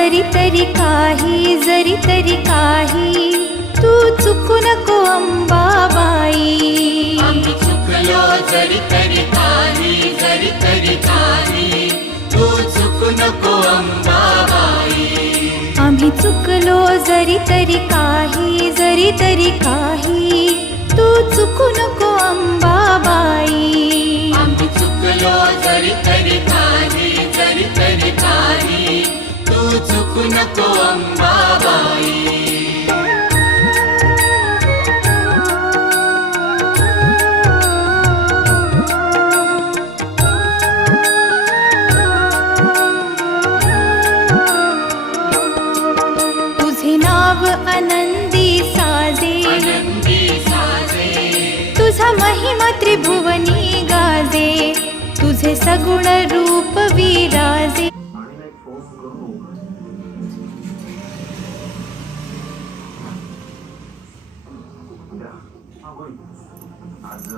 जरी तरी काही तू चुकू नको अंबाबाई. आम्ही चुकलो जरी तरी काही तू चुकू नको अंबाबाई. आम्ही चुकलो जरी तरी काही तू चुकू नको अंबाबाई. आम्ही चुकलो जरी तरी काही तू चुकू नको अंबाबाई. तुझे नाव आनंदी साजे, तुझा महिमा त्रिभुवनी गाजे, तुझे सगुण रूप विराजे. आज